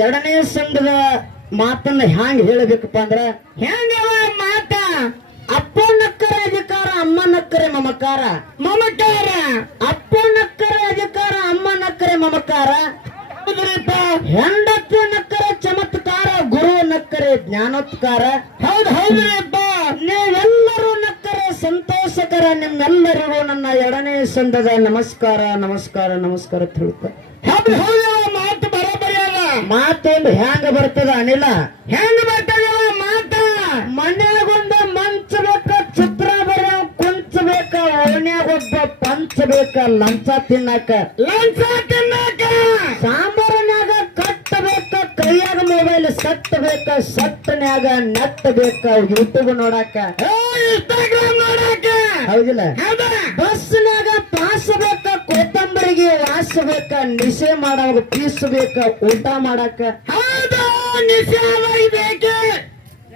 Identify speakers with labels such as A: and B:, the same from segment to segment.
A: ಎರಡನೇ ಸಂಘದ ಮಾತನ್ನ ಹ್ಯಾಂಗ ಹೇಳಬೇಕಪ್ಪ ಅಂದ್ರ ಹೆಂಗ ಮಾತ? ಅಪ್ಪ ನಕ್ಕರೆ ಅಧಿಕಾರ ಅಮ್ಮ ನಕ್ಕರೆ ಮಮಕಾರ. ಮಮಕಾರ. ಅಪ್ಪ ನಕ್ಕರೆ ಅಧಿಕಾರ ಅಮ್ಮ ನಕ್ಕರೆ ಮಮಕಾರ. ಹೆಂಡತಿ ನಕ್ಕರೆ ಚಮತ್ಕಾರ ಗುರು ನಕ್ಕರೆ ಜ್ಞಾನೋತ್ಕಾರ. ಹೌದು, ಹೌದ್ರಿಪ್ಪ? ನೀವೆಲ್ಲರೂ ನಕ್ಕರೆ ಸಂತೋಷಕರ, ನಿಮ್ಮೆಲ್ಲರಿಗೂ ನನ್ನ ಎರಡನೇ ಸಂಘದ ನಮಸ್ಕಾರ ನಮಸ್ಕಾರ ನಮಸ್ಕಾರ ಹೇಳ್ತಾ ಹೌದು ಹೌದು. ಮಾತೊಂದು ಹೆಂಗ ಬರ್ತದ ಅನಿಲ? ಹೆಂಗ ಬರ್ತದ ಮಾತ? ಮನ್ಯಾಗೊಂದು ಮಂಚ ಬೇಕ, ಚಿತ್ರ ಬರ, ಕುಂಚ ಬೇಕ, ಓಣ್ಯಾಗ ಒಬ್ಬ ಪಂಚ ಬೇಕ, ಲಂಚ ತಿನ್ನಕ. ಲಂಚ ತಿನ್ನಕ! ಸಾಂಬಾರನ್ಯಾಗ ಕಟ್ಟಬೇಕ ಕೈಯಾಗ ಮೊಬೈಲ್ ಸಟ್ಟಬೇಕ ನೆತ್ತ ಬೇಕ ಯೂಟ್ಯೂಬ್ ನೋಡಾಕ. ಇನ್ಸ್ಟಾಗ್ರಾಮ್ ನೋಡಾಕ! ಹೌದಿಲ್ಲ? ಬಸ್ನಾಗ ಪಾಸ್ ಬೇಕ ಕೊತ್ತಂಬರಿಗೆ ವಾಸ ಬೇಕ ನಿಶೆ ಮಾಡವಾಗ ಪೀಸ್ ಬೇಕ ಊಟ ಮಾಡಾಕ ಹೌದು ನಿಸೆ ಬೇಕೆ.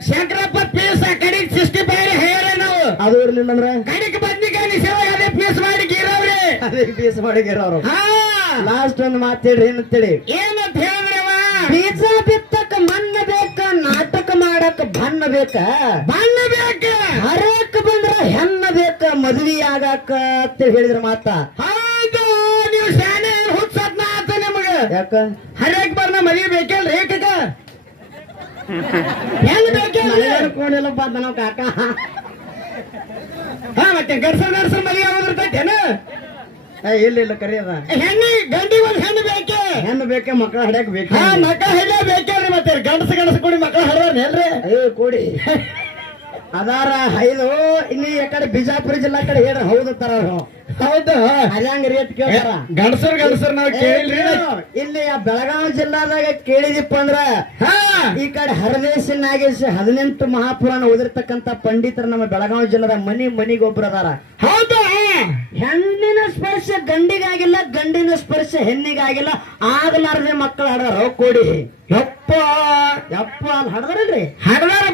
A: ಶಂಕರಪ್ಪ ಪೀಸ್ ಕಡೆಗೆ ಸಿಕ್ಸ್ಟಿ ಬೇರೆ ಹೇಳಿ ನಾವು. ಅದು ಇರ್ಲಿಲ್ಲ ಅಂದ್ರೆ? ಕಡೆಗೆ ನಿಸೆ ಅದೇ ಪೀಸ್ ಮಾಡಿ ಗೀರವ್ರಿ. ಅದೇ ಪೀಸ್ ಮಾಡಿ ಗೀರವ್ರು. ಲಾಸ್ಟ್ ಒಂದು ಮಾತು ಹೇಳ್ರಿ ಏನಂತೇಳಿ? ಏನಂತ ಹೇಳಿದ್ರವ ಬೀಜ ಬಿತ್ತಕ ಮಣ್ಣ ನಾಟಕ ಬಣ್ಣ ಬೇಕ? ಬಣ್ಣ ಬೇಕ. ಹರಕ್ ಬಂದ್ರ ಹೆಣ್ಣ ಬೇಕ ಮದ್ವಿ ಆಗಾಕ ಅಂತ ಹೇಳಿದ್ರ ಮಾತ. ಹೌದು ನೀವು ಶಾನೆ ಹುಚ್ಚದ್ನ ಆತ ನಿಮಗ. ಯಾಕ? ಹರಕ್ ಬರ್ನ ಮದ್ವಿ ಬೇಕಲ್ ರೇಟಕ ಹೆಂಗ್ ಬೇಕಲ್ಲ ಕೊಡಿಲ್ಲಪ್ಪ ಅಂತ ನಾವು ಕಾಕ. ಹಾ ಮತ್ತೆ ಗರ್ಸರ್ ಗರ್ಸರ್ ಮದುವೆ ಮದ್ವಿ ಆಗೋದಿರ್ತೈತೇನ? ಇಲ್ಲ ಇಲ್ಲ ಕರಿಯದ ಹೆಣ್ಣು ಗಂಡಿ ಒಂದು ಹೆಣ್ಣು ಬೇಕೆ? ಹೆಣ್ಣು ಬೇಕೆ ಮಕ್ಕಳ ಹಡ್ಯಾಕ ಬೇಕು ಹಾ ಮಕ್ಕಳ ಹಿಡಿಯ ಬೇಕೇನ್ರಿ ಮತ್ತೆ? ಗಂಡಸ ಗಂಡಸ ಕೂಡಿ ಮಕ್ಕಳ ಹಡ್ಯಾರ ಎಲ್ರಿ? ಅಯ್ಯೋ ಕೂಡಿ. ಅದಾರ ಐದು ಇಲ್ಲಿ ಈ ಕಡೆ ಬಿಜಾಪುರ ಜಿಲ್ಲಾ ಕಡೆ ಹೇಳ ಹೌದು ತರ ಹೌದು ರೇಟ್ ಕೇಳ್ತಾರ.
B: ಗಂಡಸರ್ ಗಂಡಸರ್ ನಾವು ಕೇಳಿಲ್ರಿ.
A: ಇಲ್ಲಿ ಬೆಳಗಾವಿ ಜಿಲ್ಲಾದಾಗ ಕೇಳಿದಿಪ್ಪ ಅಂದ್ರ
B: ಹಾ.
A: ಈ ಕಡೆ ಹರದೇಶ ನಾಗೇಶ್ ಹದಿನೆಂಟು ಮಹಾಪುರಾಣ ಓದಿರ್ತಕ್ಕಂತ ಪಂಡಿತರು ನಮ್ಮ ಬೆಳಗಾವಿ ಜಿಲ್ಲಾದ ಮನಿ ಮನಿಗೊಬ್ರು ಅದಾರ.
B: ಹೌದಾ?
A: ಹೆಣ್ಣಿನ ಸ್ಪರ್ಶ ಗಂಡಿಗಾಗಿಲ್ಲ ಗಂಡಿನ ಸ್ಪರ್ಶ ಹೆಣ್ಣಿಗಾಗಿಲ್ಲ. ಆಗಲಾರದೆ ಮಕ್ಕಳು ಹಾಡಾರ ಕೊಡಿ ಯಪ್ಪ. ಯಪ್ಪ ಅಲ್ಲಿ ಹಡದಾರಲ್ರಿ?
B: ಹಡದಾರ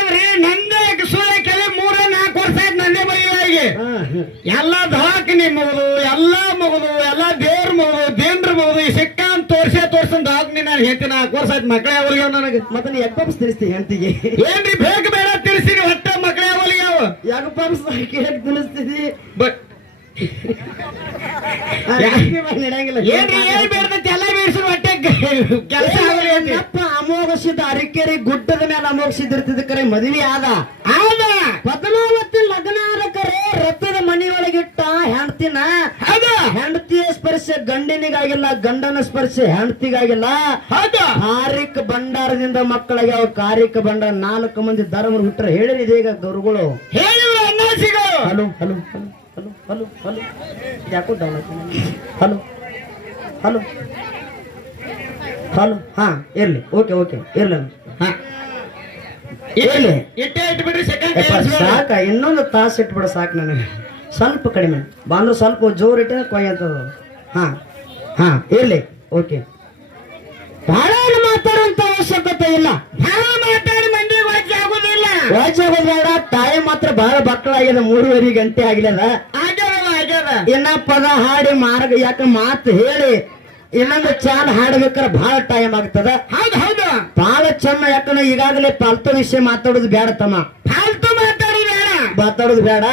B: ಅಂದ್ರಿ ನಂದೇ ಸುಳ್ಳ ಕೆಲ ಮೂರ ನಾಲ್ಕು ವರ್ಷ ಆಯ್ತು ನಂದೇ ಮದುವೆಯಾಗಿ ಎಲ್ಲ ದವಾಖಾನಿ ಮಗಳು ಎಲ್ಲ ಮುಗಿದು ಎಲ್ಲ ದೇವ್ರ ಮುಗಿದು ದೇನ್ರ ಮಗದು ಈ ಸಿಕ್ಕ ಅಂತ ತೋರ್ಸೇ ತೋರ್ಸನ್ ದವಾಖಾನಿ ನಾನು ಹೇಳ್ತೀನಿ ನಾಲ್ಕು ವರ್ಷ ಆಯ್ತು ಮಕ್ಕಳ ಅವ್ರಿಗೆ ನನಗೆ.
A: ಮತ್ತೆ ನೀ ಎಪ್ಪಪ್ಸ್ ತಿಳಿಸ್ತಿ ಹೆಂಡತಿಗೆ
B: ಏನ್ರಿ ಬೇಕು ಬೇಡ ತಿಳಿಸಿನಿ ಹೊಟ್ಟೆ ಮಕ್ಕಳ ಅವಳಿಗೆ ಅವು
A: ಪಂಪ್ಸ್ ಕೇಕ್ ತಿಳಿಸ್ತಿದಿ
B: ಬಟ್ ಏನ್ರಿ ಎಲ್ಲ ಹೊಟ್ಟೆ ಕೆಲಸ ಆಗಲಿ ಅಂತ.
A: ಅಪ್ಪ ಅಮೋಘಸಿದ ಅರಿಕೆರೆ ಗುಡ್ಡದ ಮೇಲೆ ಅಮೋಘಸಿದಿರ್ತದ ಕರೆ ಮದುವೆ ಆದ.
B: ಆದ.
A: ಪದ್ಮಾವತಿ ಲಗ್ನ ಆದ ಕರೆ ರಥದ ಮನೆಯೊಳಗಿಟ್ಟ ಹೆಂಡತಿನ ಹೆಂಡತಿ ಸ್ಪರ್ಶ ಗಂಡನಿಗಾಗಿಲ್ಲ ಗಂಡನ ಸ್ಪರ್ಶ ಹೆಂಡತಿಗಾಗಿಲ್ಲ. ಕಾರಿಕ ಭಂಡಾರದಿಂದ ಮಕ್ಕಳಿಗೆ ಅವ್ರ ಕಾರಿಕ ಭಂಡಾರ ನಾಲ್ಕು ಮಂದಿ ಧರ್ಮ ಹುಟ್ಟರೆ ಹೇಳಿರಿ ಈಗ ಗುರುಗಳು hello hello hello hello hello ಯಾಕೋ ಡೌನ್ ಹಲೋ ಹಲೋ ಹಲೋ ಹಾ ಇರ್ಲಿ ಓಕೆ ಓಕೆ ಇರ್ಲಿ
B: ಹಾ.
A: ಇರ್ಲಿ.
B: ಇಟ್ಟೆ ಇಟ್ಬಿಡ್ರಿ
A: ಸಾಕ ಇನ್ನೊಂದು ತಾಸು ಇಟ್ಬಿಡ ಸಾಕು ನನಗೆ. ಸ್ವಲ್ಪ ಕಡಿಮೆ. ಬಂದ್ರೆ ಸ್ವಲ್ಪ ಜೋರ್ ಕೊಯ್ ಅಂತದ ಹಾಂ ಹಾಂ ಇರ್ಲಿ. ಓಕೆ ಬಹಳ ಮಾತಾಡುವಂತ ಅವಶ್ಯಕತೆ ಇಲ್ಲ.
B: ಭಾಳ ಮಾತಾಡಿ ಮಂದಿ ವಾಚ್ ಆಗೋದಿಲ್ಲ.
A: ವಾಚ್ ಆಗೋದ್ ಬೇಡ. ಟೈಮ್ ಮಾತ್ರ ಬಹಳ ಬಕ್ಕಳಾಗಿದೆ. ಮೂರುವರೆ ಗಂಟೆ ಆಗ್ಲದ ಇನ್ನ ಪದ ಹಾಡಿ ಮಾರ್ಗ ಯಾಕೆ ಮಾತು ಹೇಳಿ ಇನ್ನೊಂದು ಚಾಲ್ ಹಾಡ್ಬೇಕಾದ್ರೆ ಬಹಳ ಟೈಮ್ ಆಗ್ತದ.
B: ಹೌದು ಹೌದು.
A: ಬಹಳ ಚೆನ್ನ ಯಾಕಂದ್ರೆ ಈಗಾಗಲೇ ಪಾಲ್ತು ವಿಷಯ ಮಾತಾಡೋದು ಬೇಡ ತಮ್ಮ.
B: ಫಾಲ್ತು ಮಾತಾಡಿ ಬೇಡ.
A: ಮಾತಾಡೋದು ಬೇಡ.